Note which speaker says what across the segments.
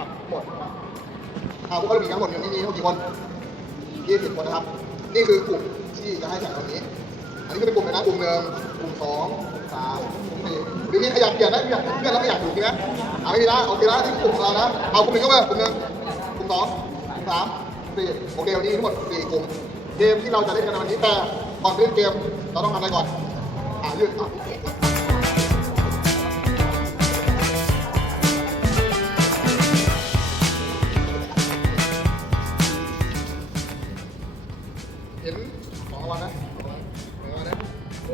Speaker 1: อะหมดอ่าพวกเรามีทั้งหมดอยู่นี่มีทั้งกี่คนยี่สิบคนนะครับ นี่คือกลุ่มที่จะให้แข่งวันนี้ อันนี้ก็เป็นกลุ่มเลยนะกลุ่มหนึ่งกลุ่มสองกลุ่มสามกลุ่มสี่หรือนี่ขยับเปลี่ยนได้อยากเพื่อนแล้วไม่อยากอยู่ใช่ไหมเอาไม่ดีนะโอเคนะที่กลุ่มของเรานะ เอากลุ่มหนึ่งก็ไปกลุ่มหนึ่งกลุ่มสองกลุ่มสามสี่โอเควันนี้ทั้งหมดสี่กลุ่ม เกมที่เราจะเล่นกันในวันนี้แต่ก่อนเล่นเกมเราต้องทำอะไรก่อนอ่ายืดอะ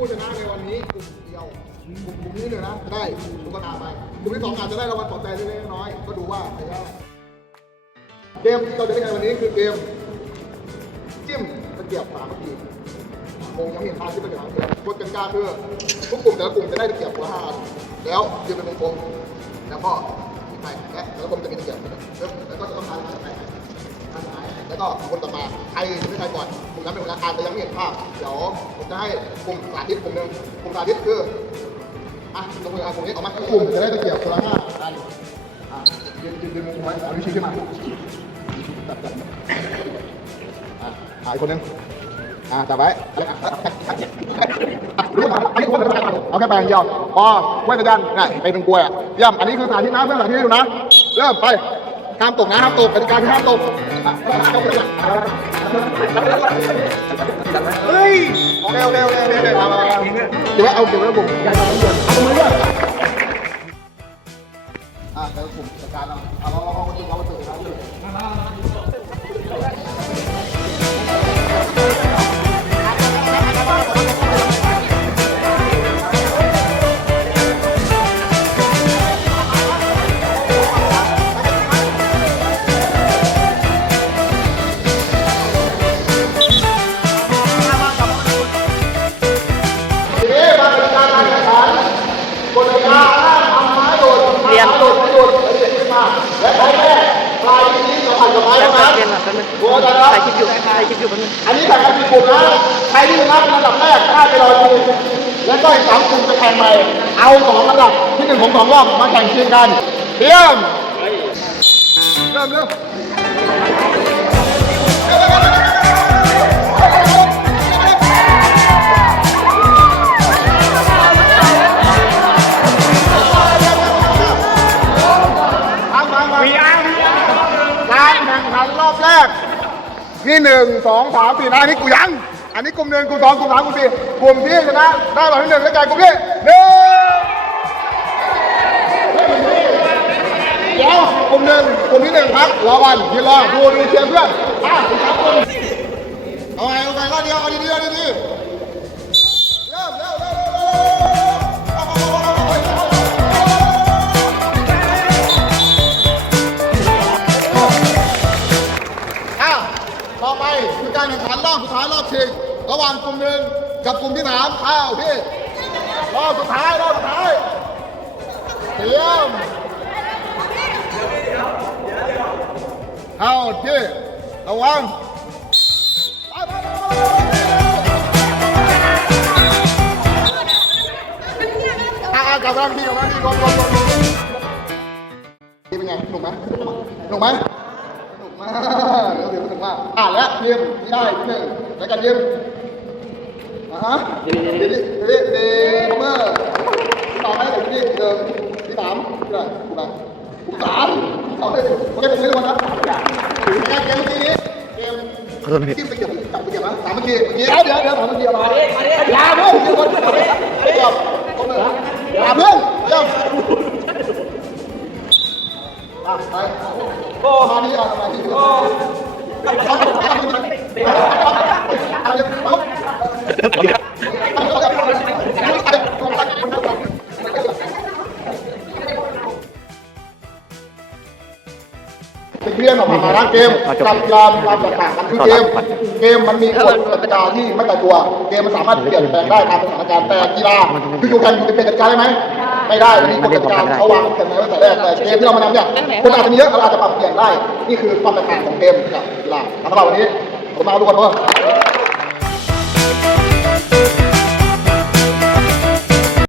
Speaker 1: ผู้ชนะในวันนี้กลุ่มเดียวกลุ่มกลุ่มนี้เนี่ยนะได้ตุ๊กตาไปกลุ่มที่สองอาจจะได้รางวัลปลอบใจเล็กๆน้อยๆก็ดูว่าใครได้เกมที่เราจะเล่นกันวันนี้คือเกมจิ้มตะเกียบสามัคคีคงยังมีพาที่เป็นอย่างเดียวกฎกติกาคือทุกกลุ่มแต่ละกลุ่มจะได้ตะเกียบคนละห้าอันแล้วยืนเป็นวงกลมแล้วก็ไปและแต่ละกลุ่มจะมีตะเกียบแล้วก็จะต้องทานไปทานไปแล้วก็คนต่อมาใครจะไม่ใครก่อน กลุ่มนั้นเป็นคนละอาจจะยังไม่เห็นภาพ เดี๋ยวผมจะให้กลุ่มสาธิตกลุ่มหนึ่งกลุ่มสาธิตคือ อะลงมือเอากลุ่มนี้ออกมากลุ่มจะได้ตะเกียบคนละห้าอันอะยืนยืนยืนมุมไว้เอานิ้วชี้ขึ้นมาจับจับอะหายคนหนึงอ่าจับไว้รู้ไหมอันนี้คนเอาแค่แปลงเดียวพอไว้สัญญาณนี่ไปเป็นกล้วยอะเยี่ยมอันนี้คือสาธิตนะเพื่อนสาธิตให้ดูนะ เริ่มไปห้ามตกนะห้ามตกกติกาคือห้ามตก เฮ้ยโอเคโอเคโอเคโอเคมามามาเดี๋ยวเอาเดี๋ยวไว้บุ๋มอย่าเอาเดี๋ยวเอามือด้วเอะเดี๋ยวกลุ่มจัดการเอาเอาเอาเอาเอาเอาเอาเอา
Speaker 2: อยู่แป๊บนึง
Speaker 1: อันนี้แข่งกันเป็นกลุ่มนะใครที่ชนะเป็นอันดับแรกข้ามไปรอดูแล้วก็อีกสามกลุ่มจะแข่งใหม่ เอาสองอันดับที่หนึ่งของสองรอบมาแข่งชิงกันเตรียมเริ่มเริ่มฟังฟังฟังการแข่งขันรอบแรก นี่หนึ่งสองสามสี่นะอันนี้กูยัง อันนี้กลุ่มหนึ่งกลุ่มสองกลุ่มสามกลุ่มสี่กลุ่มที่ชนะได้รอบที่หนึ่งแล้วกันกลุ่มที่หนึ่งเดี๋ยวกลุ่มหนึ่งกลุ่มที่หนึ่งครับรอวันยืนรอดูดูเชียร์เพื่อนอะกลุ่มสามกลุ่มเอาไงเอาไงรอบเดียวเอาดีๆเอาดีๆ กลุ่มหนึ่งกับกลุ่มที่สามอ้าวพี่รอบสุดท้ายรอบสุดท้ายเตรียมเอาพี่ระวังไปไปไปอ่ากลับมาพี่กลับมาพี่ลงลงลงลงนี่เป็นไงหนุกไหมหนุกไหมสนุกมากเดี๋ยวเดี๋ยวสนุกมากอะและทีมที่ได้ที่หนึ่งแล้วกันทีม อะฮะดีดีดีดีดีเมื่อที่ต่อให้ผมที่เดิมที่สามที่ไหนที่ไหนที่สามต่อให้โอเคผมเล่นวันนะเกมเกมทีนี้เกมที่ไปเก็บจับไปเก็บนะสามเมื่อกี้เมื่อกี้เดี๋ยวเดี๋ยวสามเมื่อกี้มาอย่าเพิ่งอย่าเดี๋ยวเพิ่งอย่ เรียนออกมาหาร้านเกมกับกีฬากีฬาต่างๆกันคือเกม เกมมันมีกฎกติกาที่ไม่ตายตัว เกมมันสามารถเปลี่ยนแปลงได้ตามสถานการณ์แต่กีฬาคืออยู่กันจะเป็นกติกาได้ไหมไม่ได้มีกฎกติกาเขาวางกันไว้ตั้งแต่แรกแต่เกมที่เรามาทำเนี่ยคนอาจจะมีเยอะเราอาจจะปรับเปลี่ยนได้ นี่คือความแตกต่างของเกมกับกีฬาสำหรับวันนี้ผมมาดูกันว่า